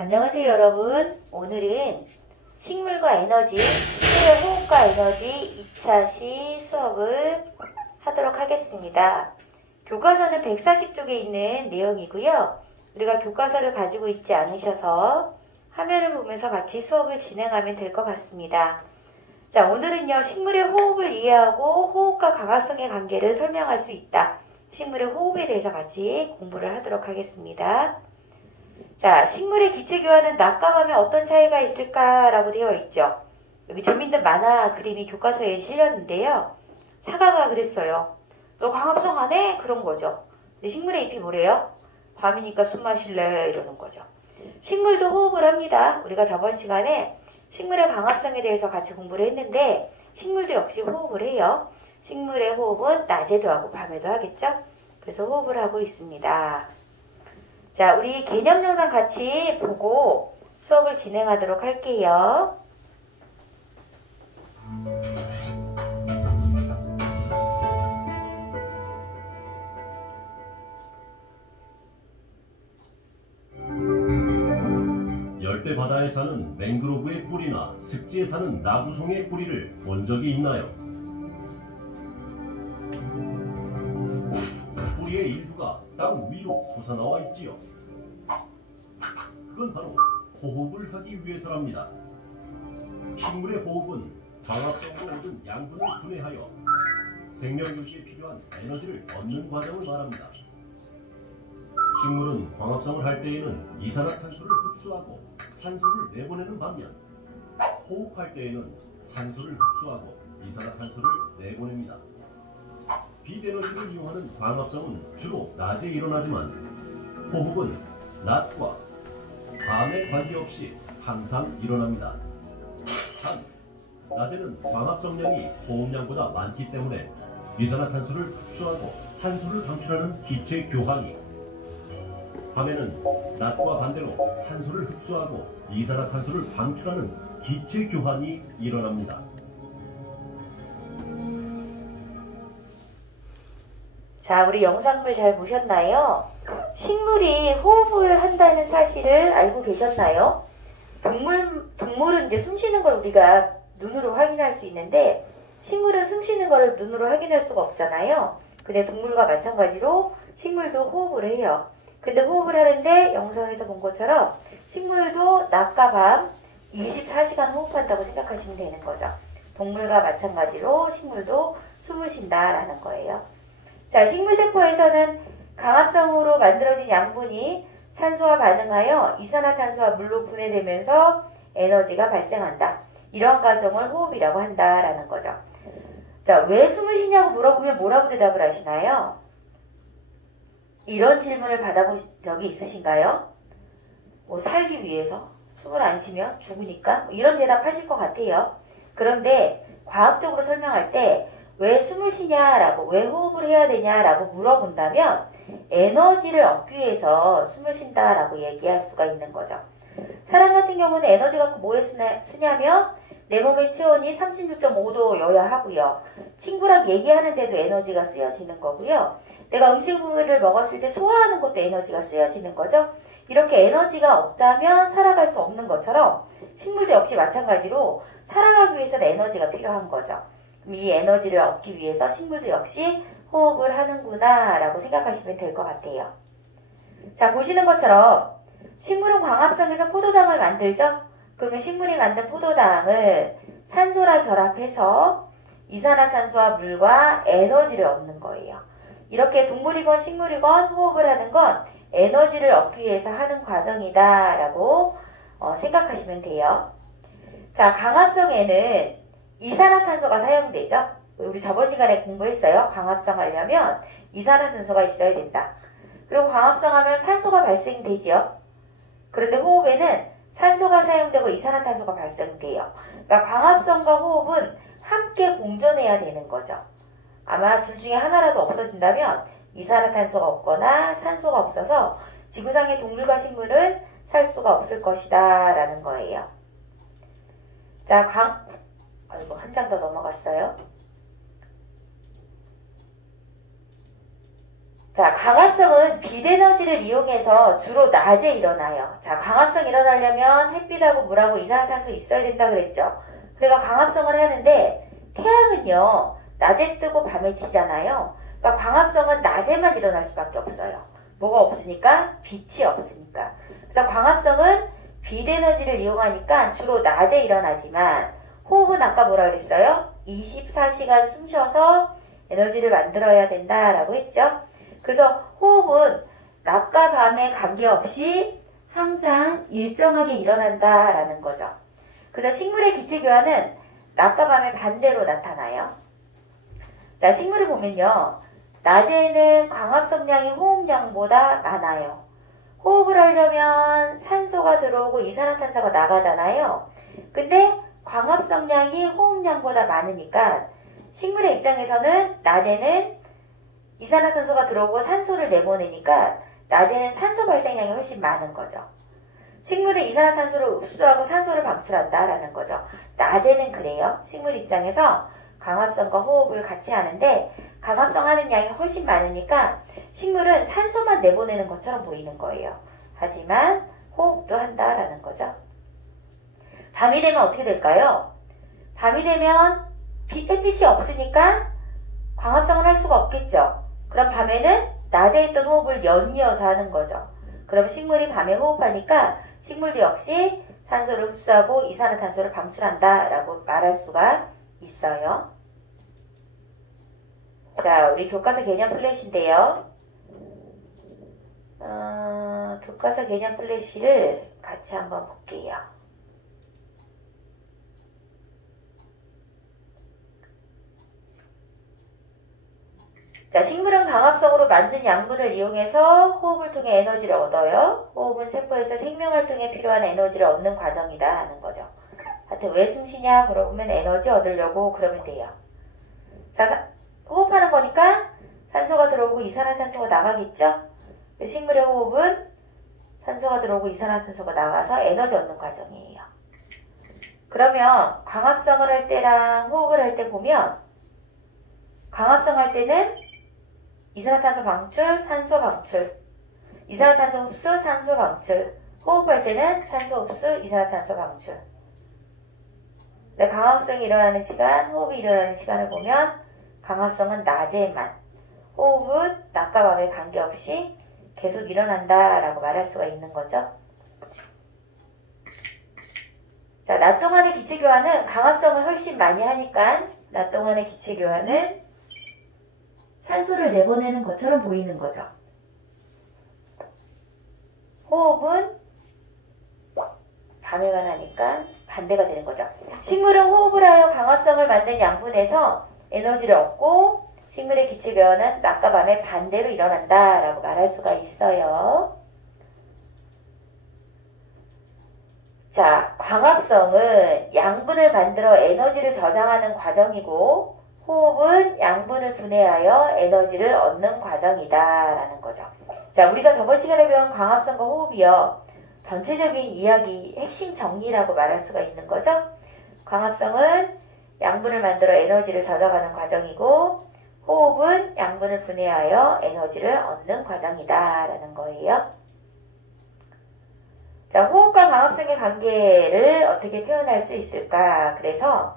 안녕하세요 여러분. 오늘은 식물과 에너지, 식물의 호흡과 에너지 2차 수업을 하도록 하겠습니다. 교과서는 140쪽에 있는 내용이고요. 우리가 교과서를 가지고 있지 않으셔서 화면을 보면서 같이 수업을 진행하면 될 것 같습니다. 자, 오늘은요 식물의 호흡을 이해하고 호흡과 강화성의 관계를 설명할 수 있다. 식물의 호흡에 대해서 같이 공부를 하도록 하겠습니다. 자, 식물의 기체교환은 낮과 밤에 어떤 차이가 있을까라고 되어 있죠. 여기 재밌는 만화 그림이 교과서에 실렸는데요. 사과가 그랬어요. 너 광합성 안 해? 그런 거죠. 근데 식물의 잎이 뭐래요? 밤이니까 숨 마실래? 이러는 거죠. 식물도 호흡을 합니다. 우리가 저번 시간에 식물의 광합성에 대해서 같이 공부를 했는데 식물도 역시 호흡을 해요. 식물의 호흡은 낮에도 하고 밤에도 하겠죠? 그래서 호흡을 하고 있습니다. 자, 우리 개념 영상 같이 보고 수업을 진행하도록 할게요. 열대 바다에 사는 맹그로브의 뿌리나 습지에 사는 나구송의 뿌리를 본 적이 있나요? 뿌리의 일부가 땅 위로 솟아나와 있지요. 그건 바로 호흡을 하기 위해서랍니다. 식물의 호흡은 광합성으로 얻은 양분을 분해하여 생명 유지에 필요한 에너지를 얻는 과정을 말합니다. 식물은 광합성을 할 때에는 이산화탄소를 흡수하고 산소를 내보내는 반면 호흡할 때에는 산소를 흡수하고 이산화탄소를 내보냅니다. 빛에너지를 이용하는 광합성은 주로 낮에 일어나지만 호흡은 낮과 밤에 관계없이 항상 일어납니다. 단, 낮에는 광합성량이 호흡량보다 많기 때문에 이산화탄소를 흡수하고 산소를 방출하는 기체 교환이, 밤에는 낮과 반대로 산소를 흡수하고 이산화탄소를 방출하는 기체 교환이 일어납니다. 자, 우리 영상물 잘 보셨나요? 식물이 호흡을 한다는 사실을 알고 계셨나요? 동물은 이제 숨 쉬는 걸 우리가 눈으로 확인할 수 있는데 식물은 숨 쉬는 걸 눈으로 확인할 수가 없잖아요. 근데 동물과 마찬가지로 식물도 호흡을 해요. 근데 호흡을 하는데 영상에서 본 것처럼 식물도 낮과 밤 24시간 호흡한다고 생각하시면 되는 거죠. 동물과 마찬가지로 식물도 숨을 쉰다라는 거예요. 자, 식물세포에서는 강합성으로 만들어진 양분이 산소와 반응하여 이산화탄소와 물로 분해되면서 에너지가 발생한다. 이런 과정을 호흡이라고 한다라는 거죠. 자, 왜 숨을 쉬냐고 물어보면 뭐라고 대답을 하시나요? 이런 질문을 받아보신 적이 있으신가요? 뭐 살기 위해서? 숨을 안 쉬면 죽으니까? 뭐 이런 대답 하실 것 같아요. 그런데 과학적으로 설명할 때 왜 숨을 쉬냐라고, 왜 호흡을 해야 되냐라고 물어본다면 에너지를 얻기 위해서 숨을 쉰다라고 얘기할 수가 있는 거죠. 사람 같은 경우는 에너지 갖고 뭐에 쓰냐면 내 몸의 체온이 36.5도여야 하고요. 친구랑 얘기하는데도 에너지가 쓰여지는 거고요. 내가 음식을 먹었을 때 소화하는 것도 에너지가 쓰여지는 거죠. 이렇게 에너지가 없다면 살아갈 수 없는 것처럼 식물도 역시 마찬가지로 살아가기 위해서는 에너지가 필요한 거죠. 이 에너지를 얻기 위해서 식물도 역시 호흡을 하는구나 라고 생각하시면 될 것 같아요. 자, 보시는 것처럼 식물은 광합성에서 포도당을 만들죠. 그러면 식물이 만든 포도당을 산소랑 결합해서 이산화탄소와 물과 에너지를 얻는 거예요. 이렇게 동물이건 식물이건 호흡을 하는 건 에너지를 얻기 위해서 하는 과정이다 라고 생각하시면 돼요. 자, 강합성에는 이산화탄소가 사용되죠. 우리 저번 시간에 공부했어요. 광합성 하려면 이산화탄소가 있어야 된다. 그리고 광합성 하면 산소가 발생되지요. 그런데 호흡에는 산소가 사용되고 이산화탄소가 발생돼요. 그러니까 광합성과 호흡은 함께 공존해야 되는 거죠. 아마 둘 중에 하나라도 없어진다면 이산화탄소가 없거나 산소가 없어서 지구상의 동물과 식물은 살 수가 없을 것이다 라는 거예요. 자, 아이고, 한 장 더 넘어갔어요. 자, 광합성은 빛 에너지를 이용해서 주로 낮에 일어나요. 자, 광합성 일어나려면 햇빛하고 물하고 이산화탄소 있어야 된다 그랬죠. 그러니까 광합성을 하는데 태양은요, 낮에 뜨고 밤에 지잖아요. 그러니까 광합성은 낮에만 일어날 수밖에 없어요. 뭐가 없으니까? 빛이 없으니까. 그래서 광합성은 빛 에너지를 이용하니까 주로 낮에 일어나지만 호흡은 아까 뭐라 그랬어요? 24시간 숨 쉬어서 에너지를 만들어야 된다라고 했죠. 그래서 호흡은 낮과 밤에 관계없이 항상 일정하게 일어난다라는 거죠. 그래서 식물의 기체 교환은 낮과 밤의 반대로 나타나요. 자, 식물을 보면요. 낮에는 광합성량이 호흡량보다 많아요. 호흡을 하려면 산소가 들어오고 이산화탄소가 나가잖아요. 근데 광합성량이 호흡량보다 많으니까 식물의 입장에서는 낮에는 이산화탄소가 들어오고 산소를 내보내니까 낮에는 산소 발생량이 훨씬 많은 거죠. 식물은 이산화탄소를 흡수하고 산소를 방출한다라는 거죠. 낮에는 그래요. 식물 입장에서 광합성과 호흡을 같이 하는데 광합성 하는 양이 훨씬 많으니까 식물은 산소만 내보내는 것처럼 보이는 거예요. 하지만 호흡도 한다라는 거죠. 밤이 되면 어떻게 될까요? 밤이 되면 햇빛이 없으니까 광합성을 할 수가 없겠죠. 그럼 밤에는 낮에 있던 호흡을 연이어서 하는 거죠. 그러면 식물이 밤에 호흡하니까 식물도 역시 산소를 흡수하고 이산화탄소를 방출한다라고 말할 수가 있어요. 자, 우리 교과서 개념 플래시인데요. 교과서 개념 플래시를 같이 한번 볼게요. 자, 식물은 광합성으로 만든 양분을 이용해서 호흡을 통해 에너지를 얻어요. 호흡은 세포에서 생명활동에 필요한 에너지를 얻는 과정이다 하는 거죠. 하여튼 왜 숨쉬냐 물어보면 에너지 얻으려고 그러면 돼요. 자, 호흡하는 거니까 산소가 들어오고 이산화탄소가 나가겠죠? 식물의 호흡은 산소가 들어오고 이산화탄소가 나가서 에너지 얻는 과정이에요. 그러면 광합성을 할 때랑 호흡을 할 때 보면 광합성 할 때는 이산화탄소 방출, 산소 방출, 이산화탄소 흡수, 산소 방출, 호흡할 때는 산소 흡수, 이산화탄소 방출. 광합성이 일어나는 시간, 호흡이 일어나는 시간을 보면 광합성은 낮에만, 호흡은 낮과 밤에 관계없이 계속 일어난다라고 말할 수가 있는 거죠. 자, 낮 동안의 기체 교환은 광합성을 훨씬 많이 하니까 낮 동안의 기체 교환은 산소를 내보내는 것처럼 보이는 거죠. 호흡은 밤에만 하니까 반대가 되는 거죠. 식물은 호흡을 하여 광합성을 만든 양분에서 에너지를 얻고 식물의 기체 교환은 낮과 밤에 반대로 일어난다라고 말할 수가 있어요. 자, 광합성은 양분을 만들어 에너지를 저장하는 과정이고 호흡은 양분을 분해하여 에너지를 얻는 과정이다 라는 거죠. 자, 우리가 저번 시간에 배운 광합성과 호흡이요. 전체적인 이야기, 핵심 정리라고 말할 수가 있는 거죠. 광합성은 양분을 만들어 에너지를 저장하는 과정이고 호흡은 양분을 분해하여 에너지를 얻는 과정이다 라는 거예요. 자, 호흡과 광합성의 관계를 어떻게 표현할 수 있을까? 그래서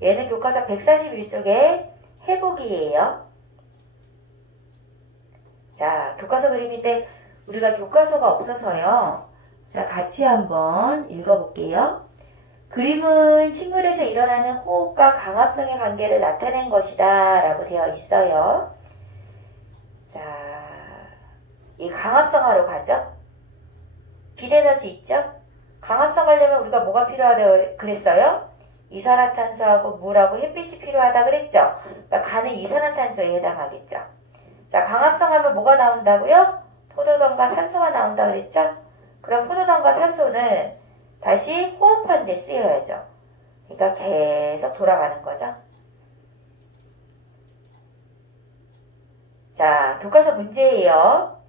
얘는 교과서 141쪽에 해보기예요. 자, 교과서 그림인데 우리가 교과서가 없어서요. 자, 같이 한번 읽어볼게요. 그림은 식물에서 일어나는 호흡과 광합성의 관계를 나타낸 것이다 라고 되어 있어요. 자, 이 광합성하러 가죠. 빛에너지 있죠? 광합성 하려면 우리가 뭐가 필요하다고 그랬어요? 이산화탄소하고 물하고 햇빛이 필요하다 그랬죠? 그러니까 가는 이산화탄소에 해당하겠죠. 자, 광합성하면 뭐가 나온다고요? 포도당과 산소가 나온다 그랬죠? 그럼 포도당과 산소는 다시 호흡하는 데 쓰여야죠. 그러니까 계속 돌아가는 거죠. 자, 교과서 문제예요.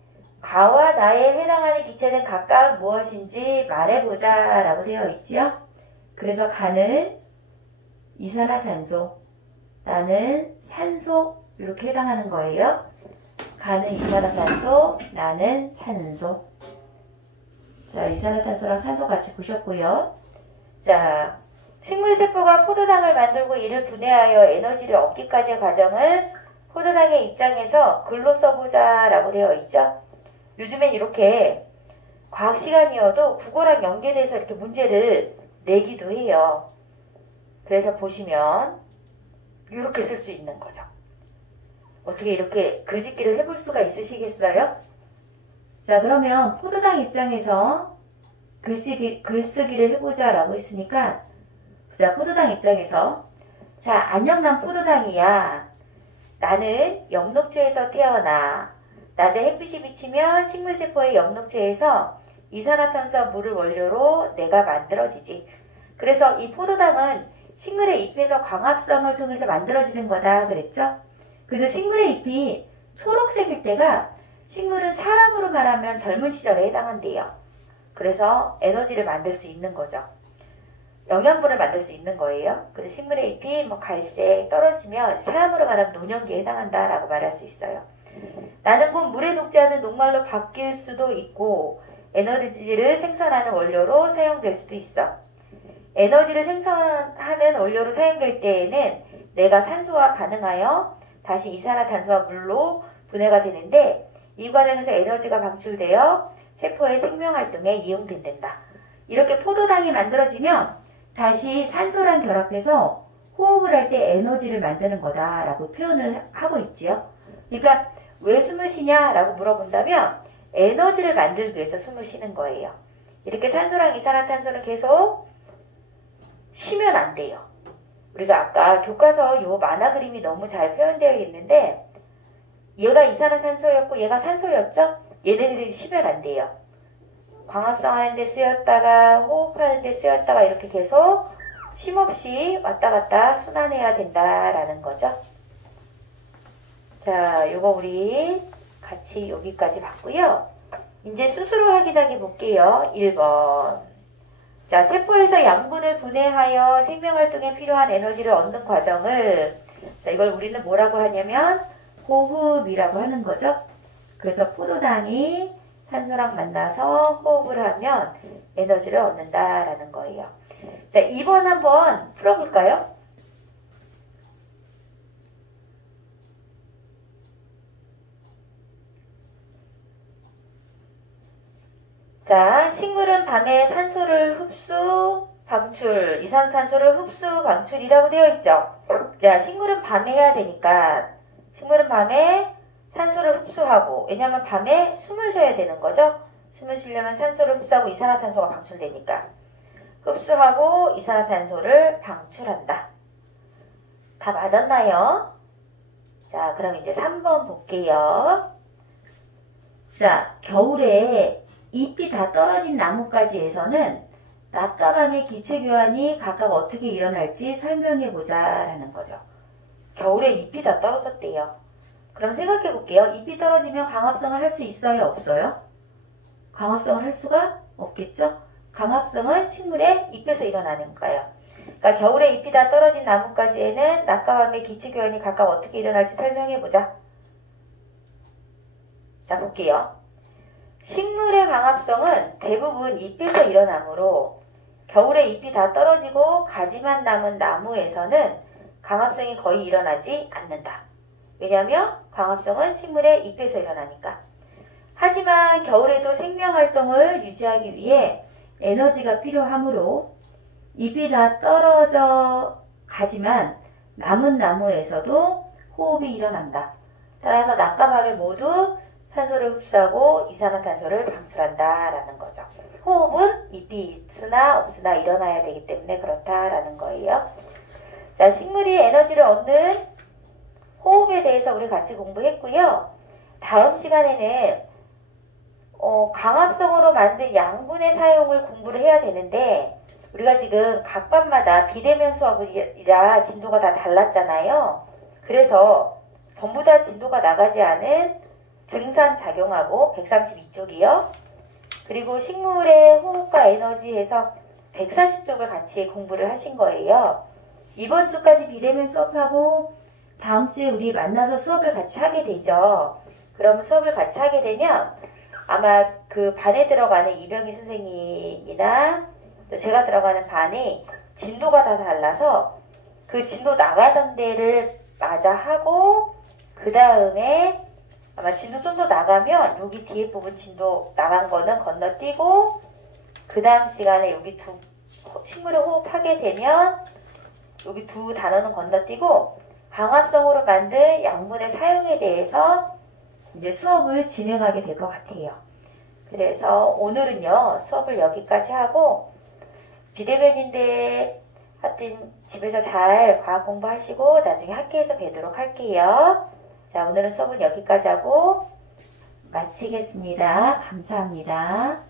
가와 나에 해당하는 기체는 각각 무엇인지 말해보자 라고 되어 있지요. 그래서 가는 이산화탄소, 나는 산소 이렇게 해당하는 거예요. 가는 이산화탄소, 나는 산소. 자, 이산화탄소랑 산소 같이 보셨고요. 자, 식물세포가 포도당을 만들고 이를 분해하여 에너지를 얻기까지의 과정을 포도당의 입장에서 글로 써보자 라고 되어 있죠. 요즘엔 이렇게 과학 시간이어도 국어랑 연계돼서 이렇게 문제를 내기도 해요. 그래서 보시면 이렇게 쓸 수 있는 거죠. 어떻게 이렇게 글짓기를 해볼 수가 있으시겠어요? 자, 그러면 포도당 입장에서 글쓰기를 해보자 라고 했으니까, 자, 포도당 입장에서, 자, 안녕, 난 포도당이야. 나는 엽록체에서 태어나. 낮에 햇빛이 비치면 식물세포의 엽록체에서 이산화탄소와 물을 원료로 내가 만들어지지. 그래서 이 포도당은 식물의 잎에서 광합성을 통해서 만들어지는 거다 그랬죠? 그래서 식물의 잎이 초록색일 때가 식물은 사람으로 말하면 젊은 시절에 해당한대요. 그래서 에너지를 만들 수 있는 거죠. 영양분을 만들 수 있는 거예요. 그래서 식물의 잎이 뭐 갈색 떨어지면 사람으로 말하면 노년기에 해당한다라고 말할 수 있어요. 나는 곧 물에 녹지 않은 녹말로 바뀔 수도 있고 에너지를 생산하는 원료로 사용될 수도 있어. 에너지를 생산하는 원료로 사용될 때에는 내가 산소와 반응하여 다시 이산화탄소와 물로 분해가 되는데 이 과정에서 에너지가 방출되어 세포의 생명활동에 이용된다. 이렇게 포도당이 만들어지면 다시 산소랑 결합해서 호흡을 할 때 에너지를 만드는 거다라고 표현을 하고 있지요. 그러니까 왜 숨을 쉬냐라고 물어본다면 에너지를 만들기 위해서 숨을 쉬는 거예요. 이렇게 산소랑 이산화탄소는 계속 쉬면 안 돼요. 우리가 아까 교과서 요 만화 그림이 너무 잘 표현되어 있는데 얘가 이산화탄소였고 얘가 산소였죠? 얘네들이 쉬면 안 돼요. 광합성 하는 데 쓰였다가 호흡하는 데 쓰였다가 이렇게 계속 쉼없이 왔다 갔다 순환해야 된다라는 거죠. 자, 요거 우리 같이 여기까지 봤고요. 이제 스스로 확인하기 볼게요. 1번. 자, 세포에서 양분을 분해하여 생명활동에 필요한 에너지를 얻는 과정을, 자, 이걸 우리는 뭐라고 하냐면 호흡이라고 하는 거죠. 그래서 포도당이 산소랑 만나서 호흡을 하면 에너지를 얻는다라는 거예요. 자, 2번 한번 풀어볼까요? 자, 식물은 밤에 산소를 흡수, 방출, 이산화탄소를 흡수, 방출이라고 되어 있죠. 자, 식물은 밤에 해야 되니까 식물은 밤에 산소를 흡수하고, 왜냐하면 밤에 숨을 쉬어야 되는 거죠. 숨을 쉬려면 산소를 흡수하고 이산화탄소가 방출되니까 흡수하고 이산화탄소를 방출한다. 다 맞았나요? 자, 그럼 이제 3번 볼게요. 자, 겨울에 잎이 다 떨어진 나뭇가지에서는 낮과 밤의 기체교환이 각각 어떻게 일어날지 설명해보자 라는 거죠. 겨울에 잎이 다 떨어졌대요. 그럼 생각해 볼게요. 잎이 떨어지면 광합성을 할 수 있어요? 없어요? 광합성을 할 수가 없겠죠? 광합성은 식물의 잎에서 일어나는 거예요. 그러니까 겨울에 잎이 다 떨어진 나뭇가지에는 낮과 밤의 기체교환이 각각 어떻게 일어날지 설명해보자. 자, 볼게요. 식물의 광합성은 대부분 잎에서 일어나므로 겨울에 잎이 다 떨어지고 가지만 남은 나무에서는 광합성이 거의 일어나지 않는다. 왜냐하면 광합성은 식물의 잎에서 일어나니까. 하지만 겨울에도 생명활동을 유지하기 위해 에너지가 필요하므로 잎이 다 떨어져 가지만 남은 나무에서도 호흡이 일어난다. 따라서 낮과 밤에 모두 산소를 흡수하고 이산화탄소를 방출한다라는 거죠. 호흡은 잎이 있으나 없으나 일어나야 되기 때문에 그렇다라는 거예요. 자, 식물이 에너지를 얻는 호흡에 대해서 우리 같이 공부했고요. 다음 시간에는 광합성으로 만든 양분의 사용을 공부를 해야 되는데 우리가 지금 각 반마다 비대면 수업이라 진도가 다 달랐잖아요. 그래서 전부 다 진도가 나가지 않은 증산작용하고 132쪽이요. 그리고 식물의 호흡과 에너지에서 140쪽을 같이 공부를 하신 거예요. 이번 주까지 비대면 수업하고 다음 주에 우리 만나서 수업을 같이 하게 되죠. 그러면 수업을 같이 하게 되면 아마 그 반에 들어가는 이병희 선생님이나 또 제가 들어가는 반이 진도가 다 달라서 그 진도 나가던 데를 맞아 하고 그 다음에 아마 진도 좀 더 나가면 여기 뒤에 부분 진도 나간 거는 건너뛰고 그 다음 시간에 여기 두 식물을 호흡하게 되면 여기 두 단어는 건너뛰고 광합성으로 만든 양분의 사용에 대해서 이제 수업을 진행하게 될 것 같아요. 그래서 오늘은요 수업을 여기까지 하고 비대면인데 하여튼 집에서 잘 과학 공부하시고 나중에 학교에서 뵈도록 할게요. 자, 오늘은 수업은 여기까지 하고 마치겠습니다. 감사합니다.